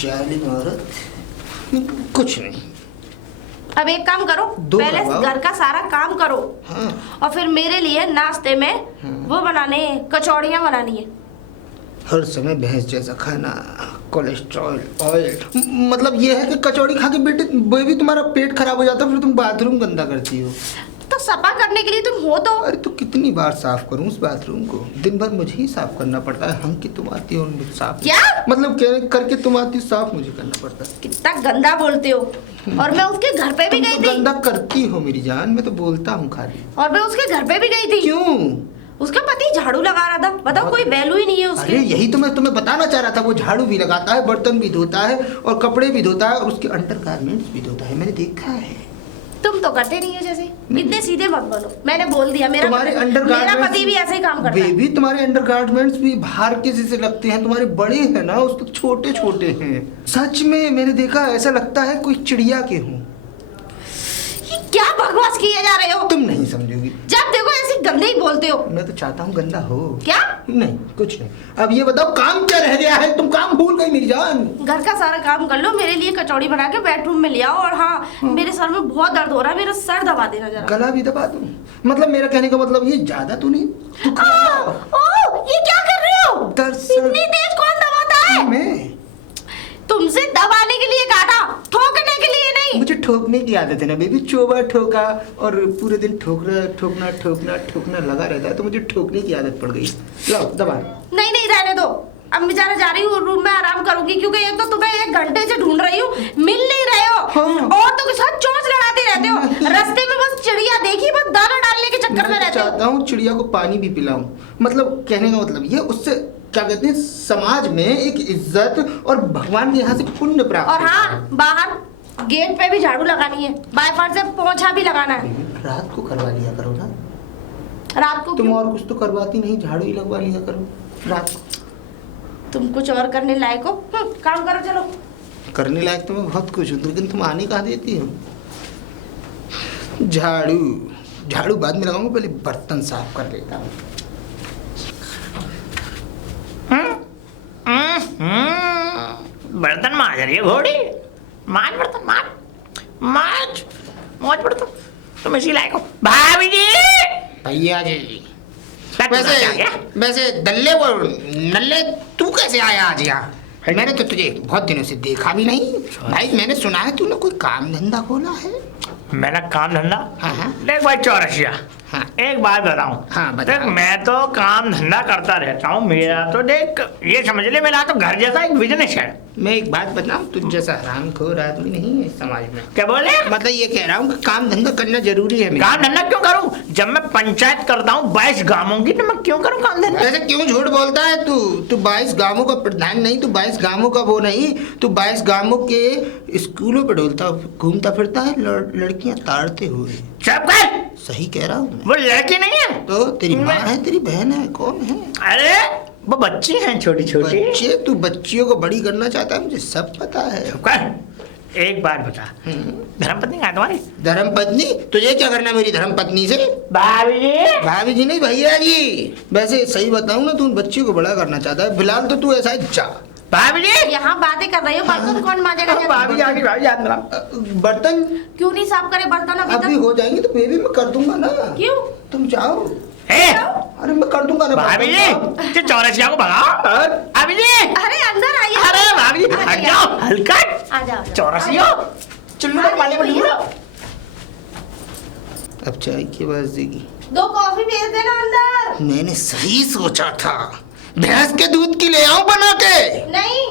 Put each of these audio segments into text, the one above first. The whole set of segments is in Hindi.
जालिम औरत। कुछ नहीं। अब एक काम करो, पहले घर का सारा काम करो। हाँ। और फिर मेरे लिए नाश्ते में वो बनाने, कचौड़ियाँ बनानी है। हर समय भैंस जैसा खाना, कोलेस्ट्रॉल, ऑयल। मतलब ये है कि कचौड़ी खा के बेबी तुम्हारा पेट खराब हो जाता है, फिर तुम बाथरूम गंदा करती हो। तो सफा करने के लिए तुम हो तो। अरे तो कितनी बार साफ करूं उस बाथरूम को? दिन भर मुझे ही साफ करना पड़ता है। हम कि तुम आती हो और साफ क्या मतलब करके तुम आती हो, साफ मुझे करना पड़ता है। कितना गंदा बोलते हो। और मैं उसके घर पे भी गई थी। गंदा करती हो मेरी जान, मैं तो बोलता हूँ खाली। और मैं उसके घर पे भी गई थी। क्यों? उसका पति झाड़ू लगा रहा था। बताओ, कोई वैल्यू ही नहीं है उसकी। अरे यही तो मैं तुम्हें बताना चाह रहा था। वो झाड़ू भी लगाता है, बर्तन भी धोता है और कपड़े भी धोता है और उसके अंडरगारमेंट्स भी धोता है। मैंने देखा है। तुम तो करते नहीं हो। जैसे इतने सीधे मत बोलो। मैंने बोल दिया, मेरा पति भी ऐसे ही काम करता है। बेबी तुम्हारे अंडरगारमेंट्स भी बाहर के जैसे लगते हैं। तुम्हारे बड़े हैं ना, उसको छोटे छोटे हैं। सच में मैंने देखा, ऐसा लगता है कोई चिड़िया के हों। ये क्या बकवास किए जा रहे हो? तुम नहीं समझोगी। जब देखो ऐसे गंदे ही बोलते हो। मैं तो चाहता हूँ गंदा हो। क्या? नहीं, कुछ नहीं। अब ये बताओ काम क्या रह गया है? तुम काम भूल गई मेरी जान। घर का सारा काम कर लो, मेरे लिए कचौड़ी बना के बेडरूम में ले आओ। और हाँ, मेरे सर में बहुत दर्द हो रहा है, मेरा सर दबा देना जरा। गला भी दबा दूं? मतलब मेरा कहने का मतलब ये ज्यादा तो नहीं। ये क्या कर रहे हो? इतनी तेज कौन दबाता है? मैं तुमसे दबाने के लिए काटा, ठोकने के लिए नहीं। मुझे ठोकने की आदत है ना बेबी। चोबा ठोका और पूरे दिन ठोकना लगा रहता है, तो मुझे ठोकने की आदत पड़ गई। लो दबा। नहीं नहीं, रहने दो। अब मैं जा रही हूँ रूम में, आराम करूंगी। क्योंकि एक तो तुम्हें 1 घंटे से ढूंढ रही हूँ, मिल नहीं रहे हो। हाँ। और तो के साथ चोंच लड़ाते रहते हो। रास्ते में बस चिड़िया देखी, बस दाना डालने के चक्कर में रहते हो। चाहता हूँ चिड़िया को पानी भी पिलाऊं। मतलब कहने का मतलब ये, उससे क्या कहते हैं, समाज में एक इज्जत और भगवान के यहाँ से पुण्य प्राप्त। और हाँ, बाहर गेट पे भी झाड़ू लगानी है, बाईपार से पोंछा भी लगाना है। रात को करवा लिया करो ना। रात को तुम और कुछ तो करवाती नहीं, झाड़ू ही लगवा लिया करो रात को। तुम कुछ और करने लायक हो? काम करो, चलो। करने लायक तो मैं बहुत कुछ हूँ, लेकिन तुम आने कहाँ देती हो? झाड़ू बाद में लगाऊंगा, पहले बर्तन साफ कर लेता हूँ। बर्तन मांज रही है घोड़ी। मांज बर्तन, मांज बर्तन। तुम इसी लायक हो। भाभी जी, भैया जी। वैसे नल्ले तू कैसे आया आज यहाँ? मैंने तो तुझे बहुत दिनों से देखा भी नहीं। भाई मैंने सुना है तूने कोई काम धंधा खोला है। मेरा काम धंधा? हाँ। देख भाई चौरसिया, हाँ। एक बात बताऊं। हाँ, बता। देख मैं तो काम धंधा करता रहता हूँ। मेरा तो देख ये समझ ले, मेरा तो घर जैसा एक बिजनेस है। मैं एक बात बताऊं, तुझ जैसा हरामखोर आदमी नहीं है इस समाज में। क्या बोले? मतलब ये कह रहा हूँ कि काम धंधा करना जरूरी है। काम धंधा क्यों करूं? जब मैं पंचायत करता हूँ 22 गांवों की, तो मैं क्यों करूं काम धंधा? ऐसे क्यों झूठ बोलता है तू? तू 22 गांवों का प्रधान नहीं, तू 22 गांवों का वो नहीं, तू 22 गांवों के स्कूलों पे घूमता फिरता है, लड़कियां ताड़ते हुए। सब कर। सही कह रहा हूँ। वो लड़की नहीं है तो तेरी माँ है, तेरी बहन है, कौन है? अरे वो बच्ची हैं, छोटी छोटी बच्चे? तू बच्चियों को बड़ी करना चाहता है, मुझे सब पता है। एक बात बता, धर्मपत्नी कहाँ तुम्हारी? धर्मपत्नी? तुझे क्या करना मेरी धर्मपत्नी से? भाभी जी नहीं, भैया जी। वैसे सही बताऊं ना, तू उन बच्चियों को बड़ा करना चाहता है। फिलहाल तो तू ऐसा है, जा। भाभी जी यहाँ बातें कर रही हो, बर्तन कौन मांजेगा? भाभी आ गई, भाभी याद मेरा। बर्तन क्यों नहीं साफ करे बर्तन अभी हो जाएंगे, तो बेबी मैं कर दूंगा ना। क्यों? तुम जाओ। अरे मैं कर दूंगा ना भाभी जी, चौरसिया को भगाओ। भाभी जी, अरे अंदर आइए। अरे भाभी जी हट जाओ, हल्का आ जाओ। चौरसिया चुल्लू में पानी में डूबो। अब चाय की आवाज देगी। 2 कॉफी भेज देना अंदर। मैंने सही सोचा था, भैंस के दूध की ले आओ बना के। नहीं।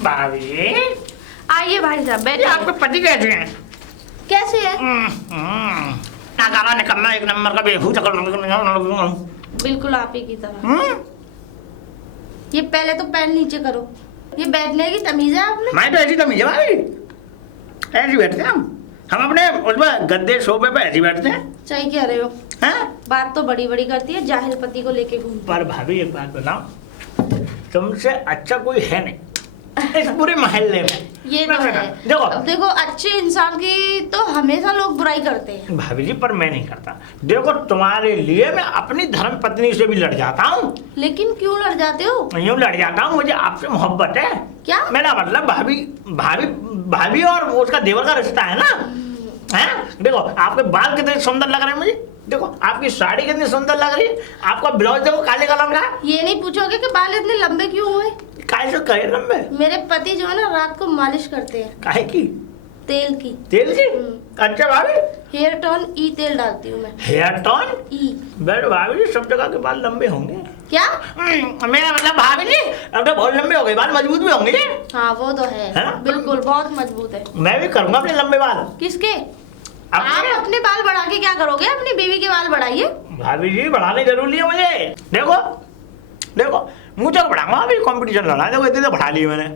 भाभी जी आइए भाई साहब, बैठिए। आपके पति कैसे हैं? कैसे है? नाकारा निकम्मा, एक नंबर का बेहूद। बिल्कुल आप ही की तरह। ये पहले तो पैर नीचे करो। ये बैठने की तमीज है आपने? मैं तो ऐसी तमीज है भाई, ऐसे बैठते हैं हम अपने उसमें गद्दे सोफे पे ऐसे बैठते हैं। सही कह रहे हो। हैं? बात तो बड़ी बड़ी करती है, जाहिल पति को लेके घूम। पर भाभी एक बात बताओ, तुमसे अच्छा कोई है नहीं। इस पूरे मोहल्ले में। ये तो है। देखो अब देखो अच्छे इंसान की तो हमेशा लोग बुराई करते हैं। भाभी जी, पर मैं नहीं करता। देखो तुम्हारे लिए मैं अपनी धर्म पत्नी से भी लड़ जाता हूँ। लेकिन क्यों लड़ जाते हो? यूँ लड़ जाता हूँ, मुझे आपसे मोहब्बत है। क्या? मेरा मतलब भाभी भाभी भाभी और उसका देवर का रिश्ता है ना। हैं? देखो आपके बाल कितने सुंदर लग रहे हैं मुझे। देखो आपकी साड़ी कितनी सुंदर लग रही है। आपका ब्लाउज देखो काले कलर का है। ये नहीं पूछोगे कि बाल इतने लंबे क्यों हुए? काहे से करे लंबे? मेरे पति जो है ना रात को मालिश करते हैं काहे की? तेल की। तेल की? अच्छा भाभी, हेयर टोन ई तेल डालती हूँ मैं। Hair tone E. बट भाभी जी सब जगह के बाल लंबे होंगे। क्या? मेरा मतलब भाभी जी अब तो बहुत लंबे हो गए, बाल मजबूत भी होंगे। हाँ वो तो है है ना? बिल्कुल बहुत मजबूत है। मैं भी करूंगा अपने लंबे बाल। किसके? आप अपने बाल बढ़ा के क्या करोगे? अपनी बीवी के बाल बढ़ाइए। भाभी जी बढ़ाने जरूरी है मुझे। देखो देखो मुंह तक बढ़ाऊंगा, अभी कंपटीशन लड़ा है। देखो इतने तो बढ़ा लिए मैंने।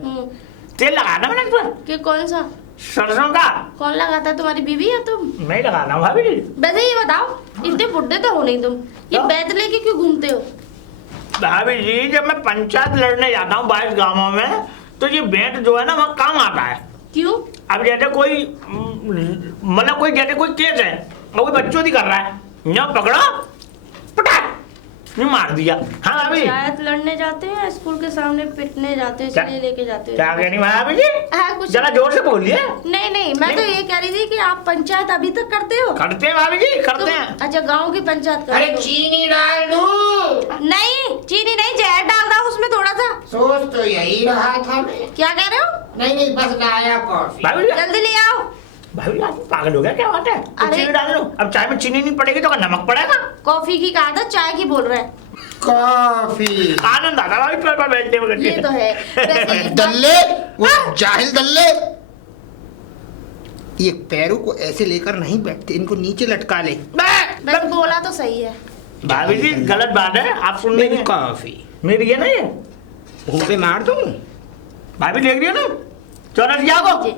तेल लगाना मैंने इस पर। कि कौन सा? सरसों का। कौन लगाता है, तुम्हारी बीवी या तुम? मैं ही लगाना हूँ भाभी जी। वैसे ये बताओ, इतने बुड्ढे तो हो नहीं तुम, ये क्या? बैत लेके क्यों घूमते हो? भाभी जी जब मैं पंचायत लड़ने जाता हूँ 22 गाँवों में, तो ये बैट जो है ना वहाँ काम आता है। क्यों? अब जैसे कोई मतलब कोई जैसे कोई केस है और कोई बच्चों कर रहा है, यहाँ पकड़ा पटाक ये मार दिया। हाँ भाभी। पंचायत लड़ने जाते हैं, स्कूल के सामने पिटने जाते हैं, इसलिए लेके जाते हो? क्या कह रही भाभी जी? हाँ कुछ जरा जोर से बोलिए। नहीं नहीं, मैं तो ये कह रही थी कि आप पंचायत अभी तक करते हो? करते हैं भाभी जी, करते हैं। अच्छा गांव की पंचायत अरे करते हो? चीनी डाल दूं? नहीं चीनी नहीं, जहर डाल रहा हूँ उसमें थोड़ा सा। सोच तो यही रहा था मैं। क्या कह रहे हो? नहीं नहीं, बस लाया कॉफी। भाभी जी, जल्दी ले आओ। भाभी जी आप पागल हो गया क्या बात है? अरे- चीनी डाल लो। अब चाय में चीनी नहीं पड़ेगी तो क्या नमक पड़ेगा? कॉफी की कहा था, चाय की बोल रहे हैं। कॉफी। आनंद आता भाभी पेड़ पर बैठने में। ये तो है। वैसे एक बात- दल्ले, वो जाहिल दल्ले, ये पैरों को ऐसे लेकर नहीं बैठते, इनको नीचे लटका ले। वैसे बोला तो सही है। भाभी जी गलत बात है, आप सुन रही मेरी हैं। कॉफी मेरी ये नहीं है मुंह पे मार दूं? भाभी, देख रही हो ना चौरसिया को जी।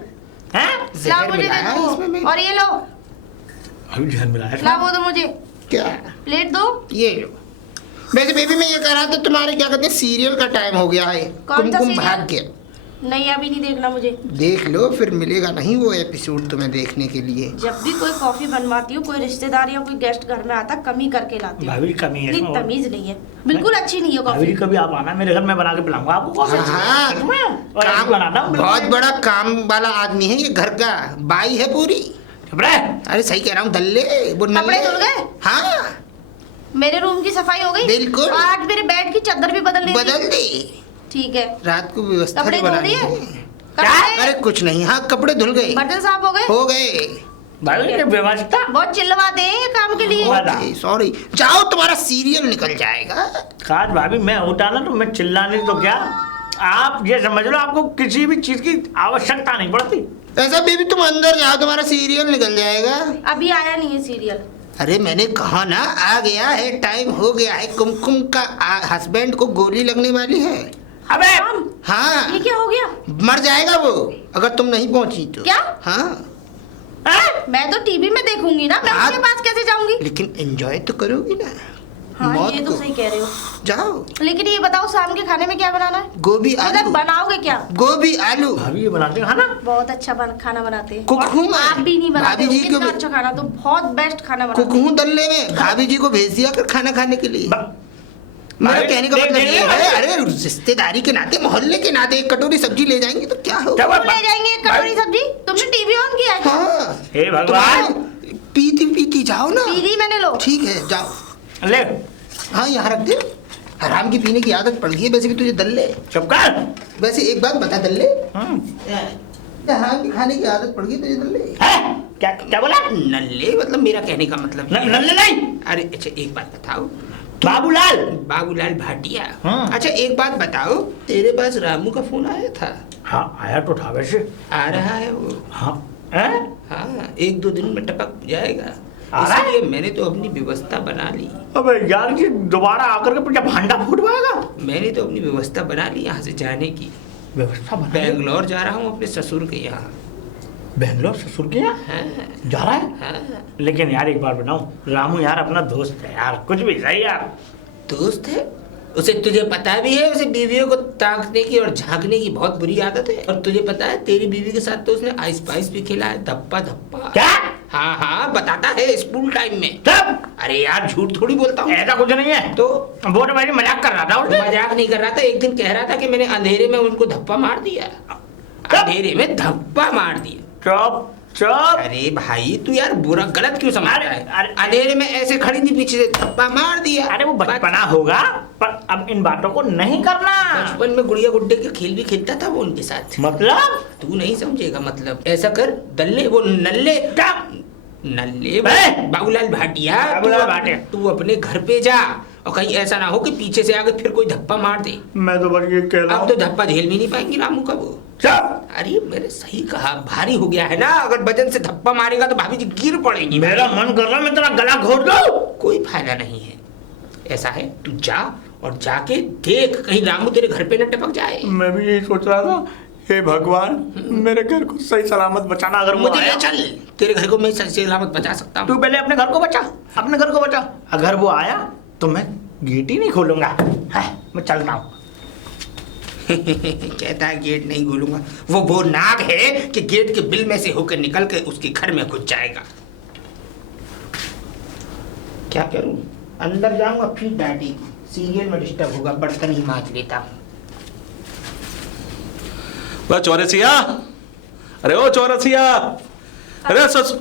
हैं? लाओ जहर मुझे मिलाया है इसमें दे मैं। दो, और ये लो, अभी जहर मिला है लाओ वो दो मुझे, क्या? प्लेट दो। ये लो। वैसे बेबी मैं ये कह रहा था तुम्हारे क्या कहते हैं सीरियल का टाइम हो गया है। कौन सा कुमकुम सीरियल? भाग्य नहीं अभी नहीं देखना मुझे। देख लो, फिर मिलेगा नहीं वो एपिसोड तुम्हें देखने के लिए। जब भी कोई कॉफी बनवाती हूँ, कोई रिश्तेदार या कोई गेस्ट घर में आता, कमी करके लाती हूँ। भाभी कमी है इतनी इसमें। तमीज नहीं है, बिल्कुल अच्छी नहीं है भाभी जी कॉफी। कभी आप आना मेरे घर में, बना के पिलाऊंगा आपको कॉफी। हाँ, सच में? और ऐसे काम बनाना हूँ बिल्कुल। बहुत बड़ा काम वाला आदमी है ये, घर का बाई है पूरी। चुप रहे। अरे सही कह रहा हूँ दल्ले, वो कपड़े नल्ले। धुल गए? हाँ मेरे रूम की सफाई हो गई? बिल्कुल। और आज मेरे बेड की चादर भी बदलनी थी। बदल दे, ठीक है। रात को व्यवस्था कपड़े धो बनानी दिए? है। कपड़े? अरे कुछ नहीं, हाँ कपड़े धुल गए, बर्तन साफ हो गए? हो गए। भाभी ये व्यवस्था। बहुत चिल्लवाते हैं ये काम के लिए। बता। सॉरी, जाओ तुम्हारा सीरियल निकल जाएगा। काश भाभी मैं होता ना तो मैं चिल्लाने तो क्या, आप ये समझ लो आपको किसी भी चीज की आवश्यकता नहीं पड़ती। ऐसा बेबी तुम अंदर जाओ, तुम्हारा सीरियल निकल जाएगा। अभी आया नहीं है सीरियल। अरे मैंने कहा ना आ गया है, टाइम हो गया है। कुमकुम का हस्बैंड को गोली लगने वाली है। अबे हाँ ये क्या हो गया? मर जाएगा वो अगर तुम नहीं पहुंची तो। क्या? हाँ मैं तो टीवी में देखूंगी ना, मैं हाँ। उसके पास कैसे जाऊंगी? लेकिन एंजॉय तो करोगी ना हाँ मौत ये तो को। सही कह रहे हो। जाओ। लेकिन ये बताओ शाम के खाने में क्या बनाना है? गोभी मतलब आलू। बनाओगे क्या? गोभी आलू। भाभी ये बनाते हैं खाना। बहुत अच्छा खाना बनाते हैं। कुक हूँ मैं। आप भी नहीं बनाते भाभी हो, जी कितना को अच्छा खाना, तो बहुत बेस्ट खाना कुक बनाते हो। हूँ दल्ले में, भाभी जी को भेज दिया कर खाना खाने के लिए। मेरा भाभी, कहने का देख- मतलब देख- ये देख- है, अरे रिश्तेदारी के नाते, मोहल्ले के नाते एक कटोरी सब्जी ले जाएंगे तो क्या होगा। क्या क्यों ले जाएंगे एक कटोरी सब्जी? तुमने टीवी ऑन किया है? हाँ हे भगवान। पीती पीती जाओ ना। पीली मैंने लो। ठीक है जाओ। ले हाँ यहाँ रख दे। हराम की पीने की आदत पड़ गई है वैसे भी तुझे दल्ले। चुप कर। वैसे एक बात बता दल्ले, हम्म, हराम की खाने की आदत पड़ गई तुझे दल्ले। है? क्या क्या बोला? नल्ले मतलब मेरा कहने का मतलब नल्ले नहीं, अरे अच्छा एक बात बताओ, बाबूलाल। बाबूलाल भाटिया। हाँ। अच्छा एक बात बताओ, तेरे पास रामू का फोन आया था? हाँ आया तो था वैसे। आ रहा है वो? हाँ हैं? हाँ 1-2 दिन में टपक जाएगा, आ रहा है? इसलिए मैंने तो अपनी व्यवस्था बना ली। अबे यार ये दोबारा आकर के पूरा भांडा फूट पाएगा। मैंने तो अपनी व्यवस्था बना ली यहाँ से जाने की। व्यवस्था बना। बेंगलोर जा रहा हूँ अपने ससुर के यहाँ। बेंगलोर ससुर के यहाँ हाँ जा रहा है? हाँ। लेकिन यार एक बार बताऊं, रामू यार अपना दोस्त है यार, कुछ भी सही यार। दोस्त है? उसे तुझे पता भी है, उसे बीवियों को ताकने की और झांकने की बहुत बुरी आदत है। और तुझे पता है तेरी बीवी के साथ तो उसने आइस पाइस भी खेला है, धप्पा धप्पा। क्या? हाँ हाँ बताता है स्कूल टाइम में। तब अरे यार झूठ थोड़ी बोलता हूँ। ऐसा कुछ नहीं है, तो वो तो मेरी मजाक कर रहा था उसने। मजाक नहीं कर रहा था, एक दिन कह रहा था कि मैंने अंधेरे में उनको धप्पा मार दिया। अंधेरे में धप्पा मार दिया। चुप चुप। अरे भाई तू यार बुरा गलत क्यों समझ रहा है? अंधेरे में ऐसे खड़ी थी, पीछे से धप्पा मार दिया। अरे वो बचपना होगा, पर अब इन बातों को नहीं करना। बचपन में गुड़िया गुड्डे के खेल भी खेलता था वो उनके साथ। मतलब तू नहीं समझेगा, मतलब ऐसा कर दल्ले वो नल्ले क्या? नल्ले ए! बाबूलाल भाटिया, बाबूलाल भाटिया। तू अपने घर पे जा और कहीं ऐसा ना हो कि पीछे से आगे फिर कोई धप्पा मार दे। मैं तो बस ये कह रहा अब तो धप्पा झेल भी नहीं पाएंगी रामू का वो। चुप। अरे मैंने सही कहा, भारी हो गया है ना, अगर वजन से धप्पा मारेगा तो भाभी जी गिर पड़ेगी। मेरा मन कर रहा है मैं तेरा गला घोट दूं। कोई फायदा नहीं है। ऐसा है तू जा और जाके देख कहीं रामू तेरे घर पे न टपक जाए। मैं भी यही सोच रहा था, हे भगवान मेरे घर को सही सलामत बचाना। अगर वो मुझे आया, ले चल, तेरे घर को मैं सही सलामत बचा सकता हूँ। तू पहले अपने घर को बचा, अपने घर को बचा। अगर वो आया तो मैं गेट ही नहीं खोलूंगा। है, मैं चलता हूँ। कहता है गेट नहीं खोलूंगा, वो नाग है कि गेट के बिल में से होकर निकल के उसके घर में घुस जाएगा। क्या करूं, अंदर जाऊंगा फिर डांटेगी, सीरियल में डिस्टर्ब होगा, बर्तन ही मांज लेता हूं। वह चौरसिया, अरे ओ चौरसिया, अरे सस,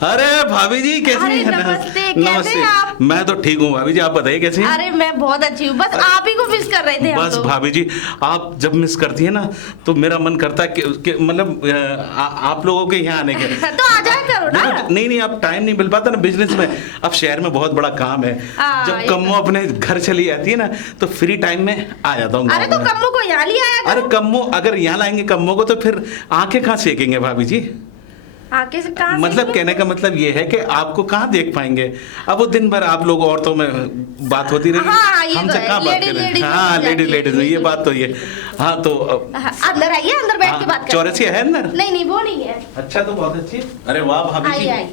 अरे भाभी जी कैसी अरे हैं? नमस्ते, कैसे हैं आप? मैं तो ठीक हूँ भाभी जी, आप बताइए कैसी हैं? अरे मैं बहुत अच्छी हूँ, बस आप ही को मिस कर रहे थे हम बस तो। भाभी जी आप जब मिस करती है ना तो मेरा मन करता है कि मतलब आप लोगों के यहाँ आने के। तो आ जाया करो ना। नहीं अब टाइम नहीं मिल पाता ना बिजनेस में, अब शहर में बहुत बड़ा काम है। जब कम्मो अपने घर चली जाती है ना तो फ्री टाइम में आ जाता हूँ। अरे तो कम्मो को यहाँ ले आया अरे करो। कम्मो अगर यहाँ लाएंगे कम्मो को तो फिर आंखें कहाँ सेकेंगे भाभी जी? आके से कहाँ मतलब कहने का मतलब ये है कि आपको कहाँ देख पाएंगे, अब वो दिन भर आप लोग औरतों में बात होती रहेगी। हाँ, ये हमसे तो कहाँ बात करें? हाँ लेडीज ये बात तो ये। हाँ तो अंदर आइए, अंदर बैठ के बात करें। चौरसिया है अंदर? नहीं वो नहीं है। अच्छा तो बहुत अच्छी। अरे वाह भाभी जी, आइए।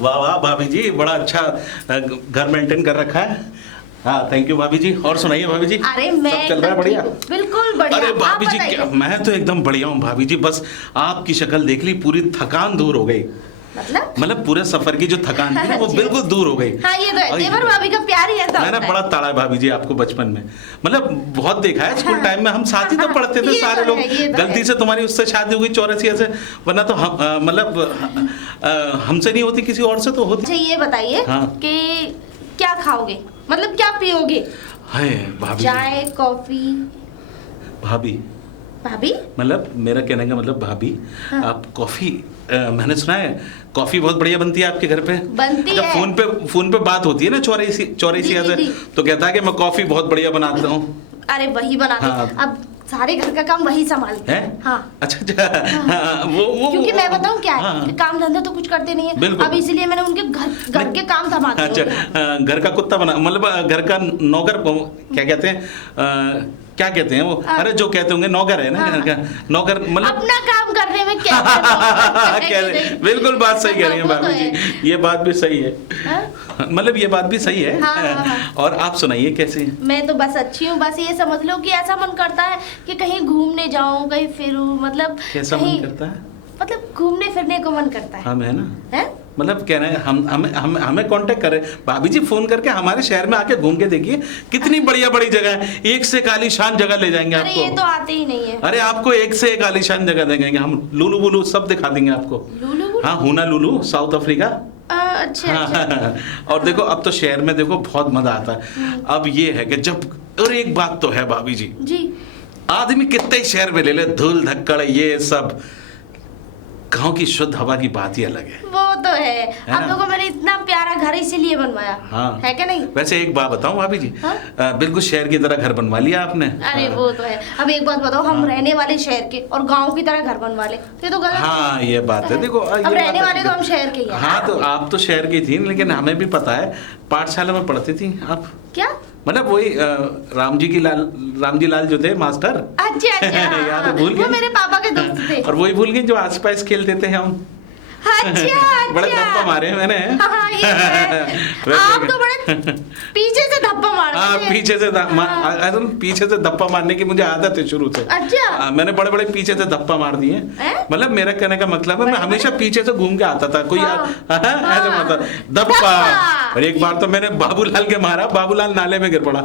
वाह भाभी जी, बड़ा अच्छा घर मेंटेन कर रखा है। हाँ थैंक यू भाभी जी। और सुनाइए भाभी जी, अरे मैं सब चल रहा है बढ़िया? बिल्कुल बढ़िया। अरे भाभी आप जी बताइए। मैं तो एकदम बढ़िया हूँ भाभी जी, बस आपकी शक्ल देख ली पूरी थकान दूर हो गई। मतलब पूरे सफर की जो थकान थी ना वो बिल्कुल दूर हो गई। हाँ ये तो है, देवर भाभी का प्यार ही ऐसा मैंने होता है। बड़ा ताड़ा है भाभी जी आपको बचपन में, मतलब बहुत देखा है स्कूल टाइम में, हम साथ ही तो पढ़ते थे ये सारे तो लोग। है, ये तो गलती है। से तुम्हारी उससे शादी हो गई चौरसिया से, वरना तो हम मतलब हमसे नहीं होती किसी और से तो होती। अच्छा ये बताइए हाँ। कि क्या खाओगे, मतलब क्या पियोगे? हाय भाभी चाय कॉफी? भाभी भाभी मतलब मेरा कहने का मतलब भाभी हाँ। आप कॉफी मैंने सुना है कॉफी बहुत बढ़िया बनती है आपके घर पे। बनती जब है। फोन पे बात होती है ना चौरसिया से, जी। तो कहता है कि मैं कॉफी बहुत बढ़िया बनाता हूँ। अरे वही बनाते हाँ। अब सारे घर का काम वही संभालते है? हाँ। अच्छा हाँ, वो क्योंकि मैं बताऊं क्या है हाँ। कि काम धंधा तो कुछ करते नहीं है, बिल्कुल। अब इसीलिए मैंने उनके घर के काम संभालते अच्छा घर का कुत्ता बना, मतलब घर का नौकर क्या कहते हैं, क्या कहते हैं वो? अरे जो कहते होंगे नौकर है ना, घर का नौकर मतलब अपना काम करने में क्या बिल्कुल बात सही कह रही है भाभी जी, ये बात भी सही है। मतलब ये बात भी सही है। हाँ। और आप सुनाइए कैसे हैं? मैं तो बस अच्छी हूँ, बस ये समझ लो कि ऐसा मन करता है कि कहीं घूमने जाऊं, कहीं फिरूं, मतलब कैसा मन करता है? मतलब घूमने फिरने को मन करता है। हम है ना, है? मतलब कह रहे हैं हमें कांटेक्ट करें भाभी जी, फोन करके हमारे शहर में आके घूम के देखिए, कितनी बढ़िया बड़ी जगह है, एक से एक आलीशान जगह ले जाएंगे अरे आपको। ये तो आते ही नहीं है। अरे आपको एक से एक आलीशान जगह देंगे हम, लुलु बुलु सब दिखा देंगे आपको। लुलु? हाँ हुना लुलु साउथ अफ्रीका। अच्छा अच्छा। और देखो अब तो शहर में देखो बहुत मजा आता है। अब ये है कि जब, और एक बात तो है भाभी जी, आदमी कितने ही शहर में ले ले, धूल धक्कड़ ये सब, गांव की शुद्ध हवा की बात ही अलग है। वो तो है। ना? आप लोगों को मैंने इतना प्यारा घर इसीलिए बनवाया। हाँ। है क्या नहीं? वैसे एक बात बताऊं भाभी जी, हाँ? बिल्कुल शहर की तरह घर बनवा लिया आपने। अरे वो तो है। अब एक बात बताओ, हम रहने वाले शहर के और गांव की तरह घर बनवा ले, ये तो गलत है। हाँ ये बात है, देखो अब रहने वाले तो हम शहर के ही हैं। हाँ तो आप तो शहर की थी, लेकिन हमें भी पता है पाठशाला में पढ़ती थी आप। क्या? मतलब वही राम जी लाल जो थे मास्टर। अच्छा याद है, भूल वो गए? मेरे पापा के दोस्त थे। और वही भूल गई जो आसपास खेलते थे हम। अच्छा बड़े धप्पा मारे हैं मैंने। हाँ, ये है। आप तो बड़े पीछे से धप्पा मारते हाँ, थे। पीछे से धप्पा मारने की मुझे आदत है शुरू से। अच्छा। मैंने बड़े बड़े पीछे से धप्पा मार दिए। मतलब मेरा कहने का मतलब है मैं हमेशा पीछे से घूम के आता था, कोई ऐसे मतलब धप्पा। और एक बार तो मैंने बाबूलाल के मारा, बाबूलाल नाले में गिर पड़ा।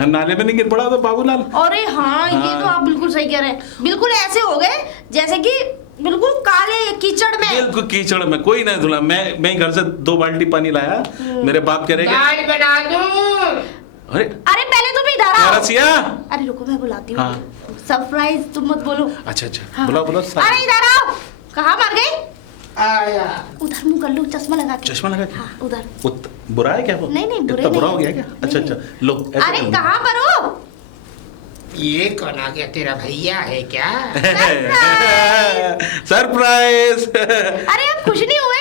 नाले में नहीं गिर पड़ा तो बाबूलाल। अरे हाँ, ये तो आप बिल्कुल सही कह रहे हैं। बिल्कुल ऐसे हो गए जैसे कि बिल्कुल काले कीचड़ में। बिल्कुल कीचड़ में, कोई नहीं धुला। मैं घर से 2 बाल्टी पानी लाया, मेरे बाप कह रहे दाल बना दूं। अरे पहले तुम इधर आओ। रसिया, अरे रुको मैं बुलाती हूँ। हाँ। सरप्राइज तुम मत बोलो। अच्छा हाँ। बुलाओ। अरे इधर आओ। कहाँ मर गई? आया। उधर मुंह कर लो, चश्मा लगा के। चश्मा लगा के? हाँ, उधर। बुरा है क्या वो? नहीं, बुरे इतना बुरा नहीं। हो गया क्या? अच्छा लो। अरे कहाँ पर हो? ये कौन आ गया? तेरा भैया है क्या? सरप्राइज। अरे आप खुश नहीं हुए?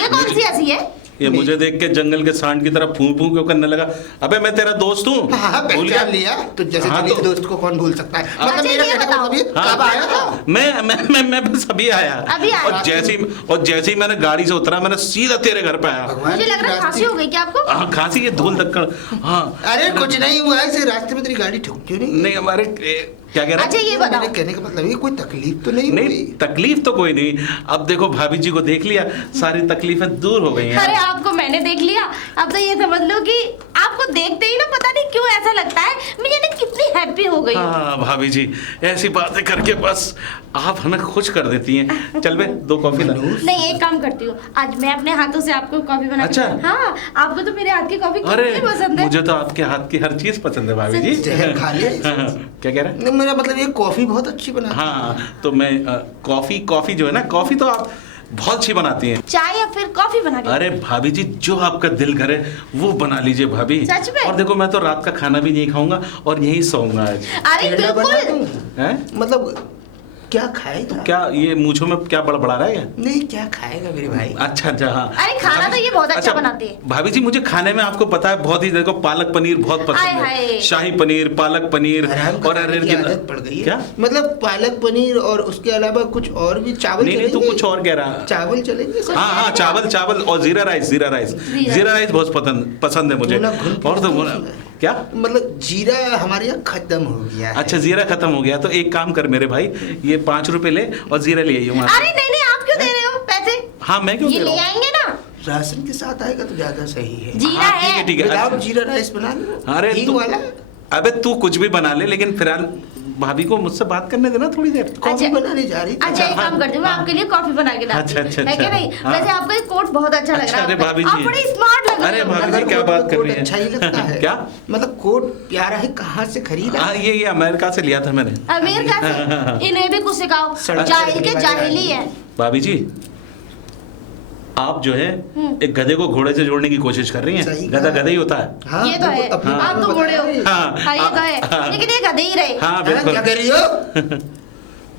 ये कौन सी हंसी है? ये मुझे देख के जंगल के सांड की तरह फूं फूं क्यों करने लगा? अबे मैं तेरा दोस्त हूँ। हाँ, पहचान लिया। तो जैसे जलील दोस्त को कौन भूल सकता है? मतलब मेरा कहने का मतलब ये कब आया था? मैं बस अभी आया। और जैसे ही मैंने गाड़ी से उतरा, मैंने सीधा तेरे घर पे आया। मुझे लग रहा है खांसी हो गई क्या आपको? हाँ, खांसी, ये धूल धक्कड़। हाँ, अरे कुछ नहीं हुआ है, रास्ते में तेरी गाड़ी ठुक क्यों नहीं? नहीं हमारे क्या कह रहे? अच्छा ये बताओ। मेरे कहने का मतलब ये कोई तकलीफ तो नहीं नहीं, हुई? तकलीफ तो कोई नहीं। अब देखो भाभी जी को देख लिया, सारी तकलीफें दूर हो गई हैं। अरे आपको मैंने देख लिया, अब तो ये समझ लो कि आपको देखते ही ना पता नहीं क्यों ऐसा लगता है मैं यानी कितनी हैप्पी हो गई। हाँ भाभी जी, ऐसी बातें करके बस आप हमें खुश कर देती हैं। चल बे 2 कॉफी ला। नहीं, एक काम करती हूँ, आज मैं अपने हाथों से आपको कॉफी बना के। अच्छा। हाँ, आपको तो मेरे हाथ की कॉफी अरे कितनी पसंद है। मुझे तो आपके हाथ की हर चीज पसंद है भाभी जी। जहर खा ले। क्या कह रहे हैं? नहीं, मेरा मतलब ये कॉफी बहुत अच्छी बनाती है। हाँ, तो मैं कॉफी जो है ना, कॉफी तो आप बहुत अच्छी बनाती हैं। चाय या फिर कॉफी बना के? अरे भाभी जी, जो आपका दिल करे वो बना लीजिए भाभी। सच में? और देखो मैं तो रात का खाना भी नहीं खाऊंगा और यहीं सोऊंगा आज। अरे पेड़ा बना बिल्कुल। दूं? हैं? मतलब क्या खाएगा? क्या ये मूंछों में क्या बड़बड़ा रहा है क्या? नहीं, क्या खाएगा मेरे भाई? अच्छा हाँ। अरे खाना तो ये बहुत अच्छा बनाती है। भाभी जी, मुझे खाने में आपको पता है बहुत ही, देखो पालक पनीर बहुत पसंद हाय है। हाय। शाही पनीर, पालक पनीर और अरहर की आदत पड़ गई है। क्या? मतलब पालक पनीर और उसके अलावा कुछ और भी? चावल नहीं तू चलेंगे? कुछ और कह रहा। चावल चलेंगे? हाँ, चावल और जीरा राइस बहुत पसंद है मुझे। और तो क्या मतलब जीरा हमारे यहाँ खत्म हो गया है। अच्छा, जीरा खत्म हो गया तो एक काम कर मेरे भाई, ये 5 रुपए ले और जीरा ले आइए। अरे नहीं, आप क्यों दे रहे हो पैसे? हाँ, मैं क्यों ये दे रहा ले हूँ? आएंगे ना। राशन के साथ आएगा तो ज्यादा सही है। जीरा हाँ, है। ठीक है। विदाउट जीरा राइस बना लो। अरे हींग तू वाला। अबे तू कुछ भी बना ले, लेकिन फिलहाल भाभी को मुझसे बात करने देना थोड़ी देर। कॉफी अच्छा। बनाने जा रही थी। अच्छा एक काम करती हूँ, मैं आपके लिए कॉफी बना के लाती हूँ। अच्छा, है क्या नहीं? हाँ। वैसे आपका ये कोट बहुत अच्छा लग रहा है। अरे भाभी आप जी। बड़ी स्मार्ट लग रही अरे हो। भाभी जी, क्या बात कर रही हैं? अच्छा ही लगता है। क्या? मतलब कोट प्यारा है, कहाँ से खरीदा? हाँ, ये अमेरिका से लिया था मैंने। अमेरिका से? इन्हें भी कुछ सिखाओ, सड़क जाहिल के पर जाहिली है। भाभी जी, आप जो है एक गधे को घोड़े से जोड़ने की कोशिश कर रही हैं। सही गधा कहा। गधा ही होता है। हाँ, ये तो है। अपने आप बारे तो में बूढ़े हो। बताया। हाँ, ये तो है, हाँ। लेकिन ये गधे ही रहे। हाँ हाँ, बिल्कुल। क्या कर रही हो?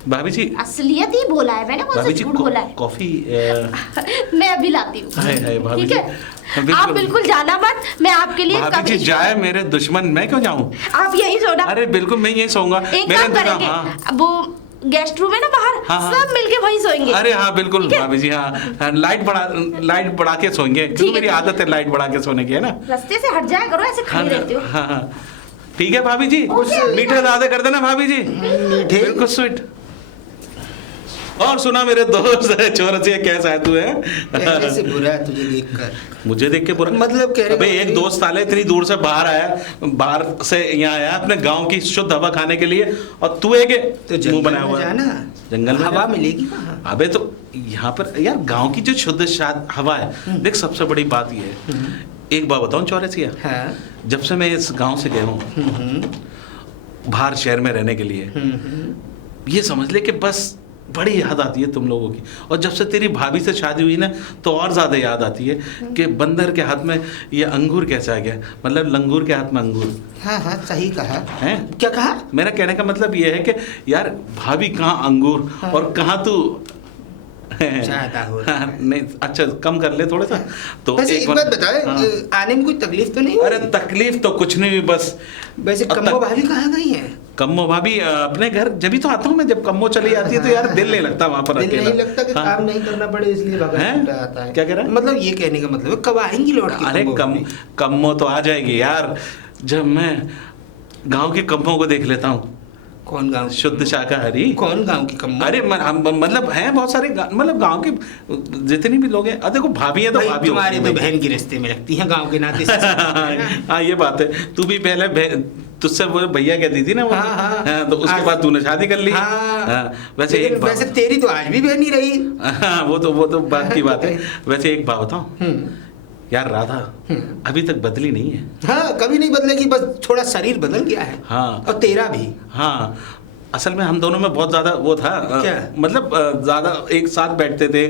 भाभी जी, असलियत ही बोला है मैंने, कौन भाभी सा जी झूठ बोला है? कॉफी मैं अभी लाती हूँ। हाय भाभी ठीक जी। है, बिल्कुल। आप बिल्कुल जाना मत, मैं आपके लिए भाभी जी, कभी- जाए मेरे दुश्मन, मैं क्यों जाऊं? आप यहीं सोना। अरे बिल्कुल, मैं यहीं सोऊंगा। एक मेरे काम इंतजाम- करेंगे, हाँ। वो गेस्ट रूम है ना बाहर, हाँ। सब मिलके वहीं सोएंगे। अरे हाँ बिल्कुल ठीक है? भाभी जी, हाँ लाइट बढ़ा के सोएंगे, क्योंकि ठीक है, मेरी ठीक है। आदत है लाइट बढ़ा के सोने की, है ना। रास्ते से हट जाया करो, ऐसे हाँ खड़ी रहती हो। हाँ, ठीक है भाभी जी, ओके, मीठे ज्यादा कर देना भाभी जी। मीठे? बिल्कुल स्वीट। और सुना मेरे दोस्त चौरसिया, कैसा है तू? है कैसे से बुरा है तुझे देखकर? मुझे देख के बुरा मतलब कह रहे अबे हो एक कि- दोस्त साले इतनी दूर से बाहर आया, बाहर से यहाँ आया अपने गांव की शुद्ध हवा खाने के लिए, और तू है तो कि मुंह बनाया जंगल में हुआ है। जाना, जंगल में हवा जा। मिलेगी कहाँ? अबे तो यहाँ पर यार गांव की जो शुद्ध हवा है, देख सबसे बड़ी बात ये है, एक बात बताऊं चौरसिया, हाँ। जब से मैं इस गांव से गया हूँ बाहर शहर में रहने के लिए, ये समझ ले कि बस बड़ी याद आती है तुम लोगों की। और जब से तेरी भाभी से शादी हुई ना, तो और ज़्यादा याद आती है कि बंदर के हाथ में ये अंगूर कैसे आ गया, मतलब लंगूर के हाथ में अंगूर। हाँ हाँ, सही कहा है? क्या कहा? मेरा कहने का मतलब ये है कि यार भाभी कहाँ अंगूर, हाँ। और कहाँ तू ज्यादा हो रहा है। हाँ, नहीं अच्छा कम कर ले थोड़ा सा। तो वैसे एक बात बताए, हाँ। आने में कोई तकलीफ तो नहीं हुई? अरे तकलीफ तो कुछ नहीं हुई, बस वैसे अब कम्बो तक- भाभी कहाँ गई हैं? कम्मो भाभी अपने घर जब भी तो आता हूँ मैं, जब कम्मो चली जाती है तो यार दिल नहीं लगता वहां पर दिल अकेला। नहीं लगता कि हाँ। काम नहीं करना पड़े इसलिए भगा हैं? छूटा आता है। क्या कह रहा है? मतलब ये कहने का मतलब है कब आएंगी लौट के? अरे कम्मो तो आ जाएगी यार, जब मैं गांव के कम्मों को देख लेता हूँ। कौन गांव? शुद्ध शाकाहारी। कौन गांव की कम्मो? अरे मतलब हैं बहुत सारे मतलब गांव के जितने भी लोग हैं। देखो भाभी है तो भाई भाभी तुम्हारे होती तो है। बहन की रिश्ते में लगती हैं गांव के नाते से। हाँ ये बात है। तू भी पहले तुझसे वो भैया कहती थी ना वो। हाँ, हाँ। हाँ, तो उसके बाद तूने शादी कर ली। हाँ। हाँ, वैसे लेकिन एक वैसे तेरी तो आज भी बहन ही रही। हाँ, वो तो बात की बात है। वैसे एक बात बताऊं यार, राधा अभी तक बदली नहीं है। हाँ कभी नहीं बदलेगी, बस थोड़ा शरीर बदल गया है। हाँ। और तेरा भी। हाँ असल में हम दोनों में बहुत ज्यादा वो था। क्या? मतलब ज्यादा एक साथ बैठते थे।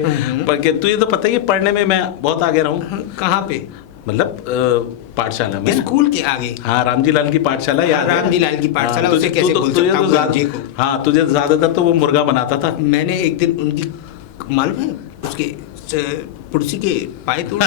पर के तुझे तो पता ही है पढ़ने में मैं बहुत आगे रहा हूँ। कहाँ पे? मतलब पाठशाला में। स्कूल के आगे? हाँ रामजी लाल की पाठशाला याद है? रामजी लाल की पाठशाला, हाँ, उसे कैसे भूल सकता हूँ गंजे को। हाँ तुझे ज्यादातर तो वो मुर्गा बनाता था। मैंने एक दिन उनकी मालूम है उसके पुड़सी के पाए तोड़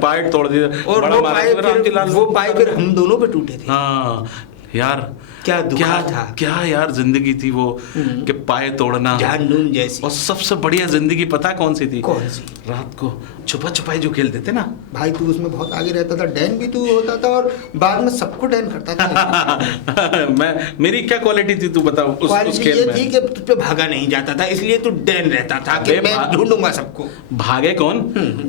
पाइट तोड़ दिया और बड़ा मारा था रामजी लाल। वो पाए फिर हम दोनों पे टूटे थे। हाँ यार क्या दुखा था। क्या यार जिंदगी थी वो कि पाए तोड़ना। जहन्नुम जैसी। और सबसे बढ़िया जिंदगी पता है कौन सी थी? कौन सी? रात को छुपा छुपाई जो खेलते थे ना। भाई तू उसमें बहुत आगे रहता था, डैन भी तू होता था और बाद में सबको डैन करता था। मेरी क्या क्वालिटी थी तू बता उस क्वालिटी खेल ये में? थी कि तुझ पे भागा नहीं जाता था, इसलिए तू डैन रहता था कि अबे मैं ढूंढूंगा सबको। भागे कौन?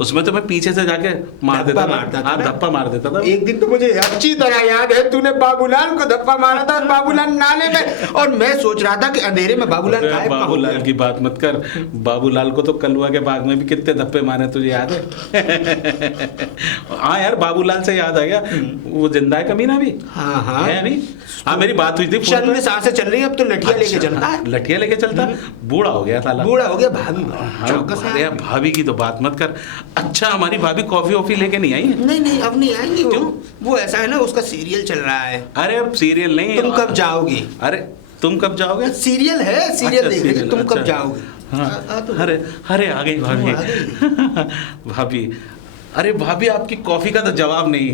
उसमें तो मैं पीछे से जाके मार धप्पा देता मारता था हाँ ना? धप्पा मार देता था। एक दिन तो मुझे अच्छी तरह याद है, तूने बाबूलाल को धप्पा मारा था बाबूलाल नाले में, और मैं सोच रहा था कि अंधेरे में बाबूलाल अरे गायब कहाँ हो बाबूलाल गया। की बात मत कर। बाबूलाल को तो कलुआ के बाग में भी कितने धप्पे मारे तुझे याद है? हाँ यार बाबूलाल से याद आ गया, वो जिंदा है कमीना भी? हाँ हाँ है अभी? हाँ मेरी बात हुई थी फोन चंद पे। सांसें चल रही है, अब तो लठिया लेके चलता है। लठिया लेके चलता? बूढ़ा हो गया साला। बूढ़ा हो गया। भाभी हाँ, चौकस है। अरे यार भाभी की तो बात मत कर। अच्छा हमारी भाभी कॉफी वॉफी लेके नहीं आई है? नहीं नहीं अब नहीं आएंगी क्यों? वो ऐसा है ना, उसका सीरियल चल रहा है। अरे अब सीरियल नहीं। तुम कब जाओगे? अरे तुम कब जाओगे? सीरियल है, सीरियल अच्छा, देख रही सीरियल, तुम कब अच्छा। जाओगे? हाँ आ तो। अरे अरे आ गई भाभी। आ गई। भाभी अरे भाभी आपकी कॉफी का तो जवाब नहीं।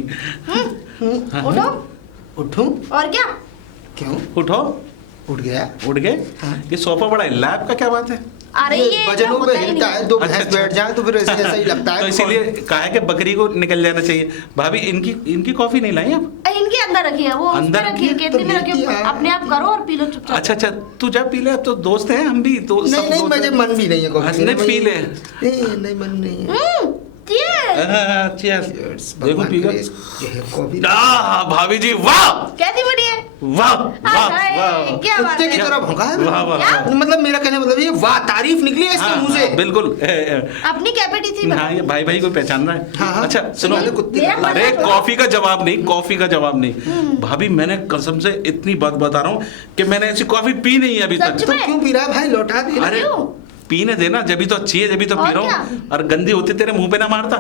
उठो। उठूं? और क्या? क्यों? उठो। उठ गया। उठ गए? ये सोफा बड़ा हिला है, आपका क्या बात है? अरे ये वजनों होता पे ही हिलता नहीं। है, दो अच्छा, भैंस अच्छा। बैठ जाए तो फिर ऐसे ऐसा ही लगता है। तो इसीलिए कहा है कि बकरी को निकल जाना चाहिए। भाभी इनकी कॉफी नहीं लाई आप? इनके अंदर रखी है, वो उसमें अंदर रखी है, रखी है? केतली में तो रखी लेती है। है। अपने आप करो और पी लो चुपचाप। अच्छा अच्छा तू जब पी ले, अब तो दोस्त हैं हम भी तो नहीं सब नहीं दोस्त मुझे हैं। मन भी नहीं है कॉफी हंसने पीने, पी ले। नहीं मन नहीं है। cheers। देखो भगवान पी करे गए। ये है कॉफी। भाभी जी वाह कैसी बड़ी है? वाह वाह अरे, वाह। क्या बात कुत्ते की है? तरह भौंका है। वाह, वाह, क्या? वाह। मतलब मेरा कहने का मतलब ये वाह तारीफ निकली है इसके हाँ, मुंह से। हाँ, बिल्कुल अपनी कैपेसिटी बता। हाँ ये भाई भाई को पहचान रहा है। हाँ, हाँ। अच्छा सुनो, मैंने कुत्ते मेरा का- अरे मतलब- कॉफी का जवाब नहीं, कॉफी का जवाब नहीं। भाभी मैंने कसम से इतनी बात बता रहा हूँ कि मैंने ऐसी कॉफी पी नहीं है अभी तक। सच तो में? क्यों पी रहा है भाई? लौटा दे। अरे क्यों? पीने देना, जब भी तो अच्छी है, जब भी तो पी और रहा क्या? हूँ। और गंदी होती तेरे मुंह पे ना मारता।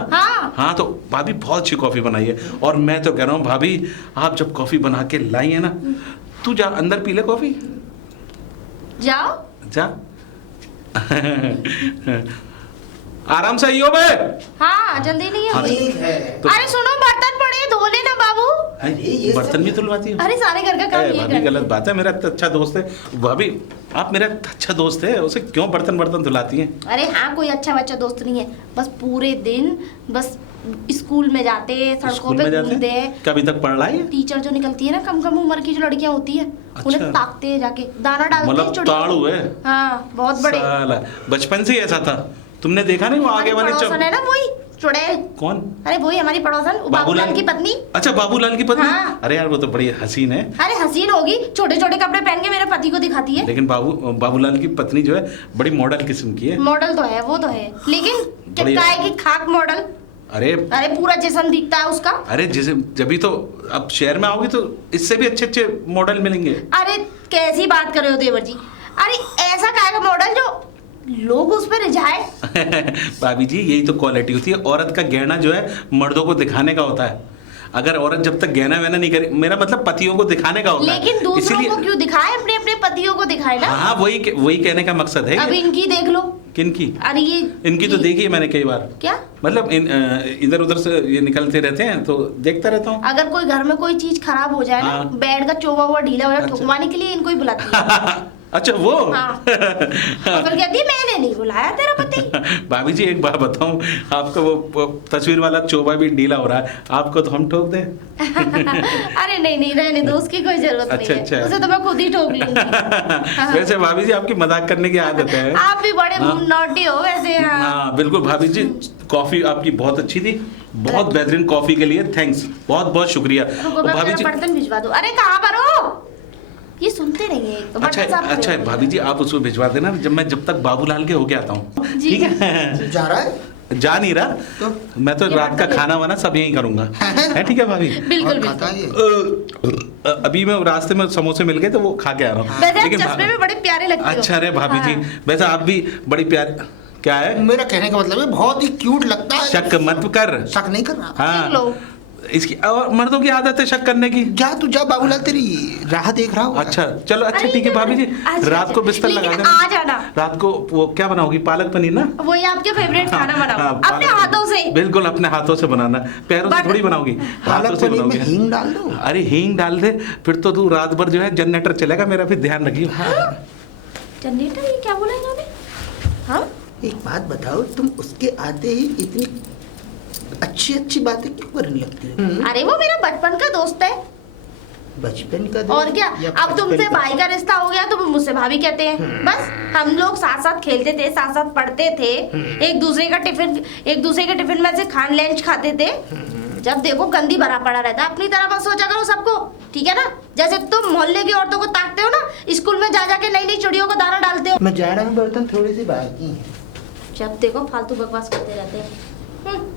हाँ। तो भाभी बहुत अच्छी कॉफी बनाई है। और मैं तो कह रहा हूँ भाभी आप जब कॉफी बना के लाई है ना, तू जा अंदर पी ले कॉफी। जाओ। जा आराम से आइयो बे। हाँ जल्दी नहीं है हाँ, कोई। ठीक है। अरे सुनो, बर्तन पड़े धो लेना बाबू। अरे ये बर्तन भी धुलवाती हो? अरे सारे घर का काम ये भाभी कर। गलत बात है, मेरा इतना अच्छा दोस्त है। भाभी आप मेरा इतना अच्छा दोस्त है, उसे क्यों बर्तन धुलाती हैं? अरे हाँ, कोई अच्छा बच्चा दोस्त नहीं है। बस पूरे दिन बस स्कूल में जाते, सड़कों स्कूल पे में जाते घूमते। क्या अभी तक पढ़ रहा है? टीचर जो निकलती है ना, कम कम उम्र की जो लड़कियां होती है, अच्छा। उन्हें ताकते हैं जाके, दाना डालते हैं मतलब चुड़ैल। ताड़ू है? हाँ बहुत बड़े। साला बचपन से ही ऐसा था, तुमने देखा नहीं वो आगे वाले पड़ोसन है ना वही चुड़ैल। कौन? अरे वही हमारी पड़ोसन, बाबूलाल की पत्नी। अच्छा बाबूलाल की पत्नी। हाँ। अरे यार वो तो बड़ी हसीन है। अरे हसीन होगी, छोटे छोटे कपड़े पहन के मेरे पति को दिखाती है। लेकिन बाबूलाल की पत्नी जो है बड़ी मॉडल किस्म की है। मॉडल तो है, वो तो है, लेकिन बढ़िया। काय की खाक मॉडल। अरे अरे पूरा जिस्म दिखता है उसका। अरे जैसे जब तो अब शहर में आओगी तो इससे भी अच्छे अच्छे मॉडल मिलेंगे। अरे कैसी बात कर रहे हो देवर जी? अरे ऐसा काय का मॉडल जो लोग उस पर रिझाए। भाभी जी यही तो क्वालिटी होती है। औरत का गहना जो है मर्दों को दिखाने का होता है। अगर औरत जब तक गहना वहना नहीं करे, मेरा मतलब पतियों को दिखाने का होता है। लेकिन दूसरों इसीलिए को क्यों दिखाए, अपने अपने पतियों को को दिखाए ना। हाँ वही कहने का मकसद है। अब इनकी देख लो। किनकी? अरे ये इनकी तो देखी है मैंने कई बार। क्या मतलब इधर उधर से ये निकलते रहते हैं तो देखता रहता हूँ। अगर कोई घर में कोई चीज खराब हो जाए ना, हाँ। बेड का चोवा हुआ ढीला हो जाए, अच्छा। ठुकवाने के लिए इनको ही बुलाती है। अच्छा वो हाँ। और फिर कहती है मैंने नहीं बुलाया तेरा पति। भाभी जी एक बात बताऊं, आपका वो तस्वीर वाला चोबा भी ढीला हो रहा है, आपको तो हम ठोक दें। अरे नहीं रहने दो, उसकी कोई जरूरत अच्छा, नहीं अच्छा। है, उसे तो मैं खुद ही ठोक लूंगी। वैसे भाभी जी आपकी मजाक करने की आदत है। आप भी बड़े हाँ। नॉटी हो वैसे। हाँ हाँ बिल्कुल भाभी जी, कॉफी आपकी बहुत अच्छी थी, बहुत बेहतरीन कॉफी के लिए थैंक्स, बहुत बहुत शुक्रिया। रुको मैं भाभी मेरा जी बर्तन भिजवा दूं। अरे कहाँ पर हो? ये सुनते नहीं है तो अच्छा बर्तन साफ अच्छा करो। भाभी जी आप उसको भिजवा देना, जब तक बाबूलाल के होके आता हूँ, जी, ठीक है? जा रहा है जा नहीं रहा तो मैं तो ये रात का बर्तन खाना वाना सब यहीं करूंगा, है ठीक है भाभी? बिल्कुल और खाता बिल्कुल। है ये। अभी मैं रास्ते में समोसे मिल गए तो वो खा के आ रहा हूँ। वैसे आप लेकिन चश्मे में बड़े प्यारे लगते हो। अच्छा अरे भाभी जी, हाँ। वैसे आप भी बड़ी प्यारी, क्या है? मेरा कहने का मतलब है बहुत ही क्यूट लगता है। शक मत कर। शक नहीं कर रहा। हाँ देख लो। इसकी और मर्दों की आदत है शक करने की। जा तू जा, बाबूलाल तेरी राह देख रहा होगा। अच्छा चलो, अच्छा अरे ठीक है भाभी जी, अच्छा, रात को बिस्तर लेकिन लगा देना। आ जाना। रात को वो क्या बनाओगी, पालक पनीर ना? वही आपके फेवरेट खाना बनाओ हाँ, अपने पालक हाथों से। बिल्कुल अपने हाथों से बनाना, पैरों से बट- थोड़ी बनाओगी, हाथों पालक से पनीर में बनाओगी। हींग डाल दो। अरे हींग डाल दे, फिर तो तू रात भर जो है जनरेटर चलेगा मेरा, फिर ध्यान रखियो। जनरेटर, ये क्या बोला इन्होंने? हाँ एक बात बताओ, तुम उसके आते ही इतनी अच्छी अच्छी बातें क्यों करने लगती हो? अरे वो मेरा बचपन का दोस्त है। बचपन का और दोस्त क्या, या अब तुमसे बचपन का? भाई का रिश्ता हो गया तो वो मुझसे भाभी कहते हैं। बस हम लोग साथ साथ खेलते थे, साथ साथ पढ़ते थे, एक दूसरे के टिफिन में से खान लंच खाते थे। जब देखो गंदी भरा पड़ा रहता है। अपनी तरह मत सोचा करो सबको, ठीक है ना? जैसे तुम मोहल्ले की औरतों को ताकते हो ना, स्कूल में जा जाके नई नई चिड़ियों को दाना डालते हो। मैं जा रहा हूँ, बर्तन थोड़ी सी बाकी है। जब देखो फालतू बकवास करते रहते हैं।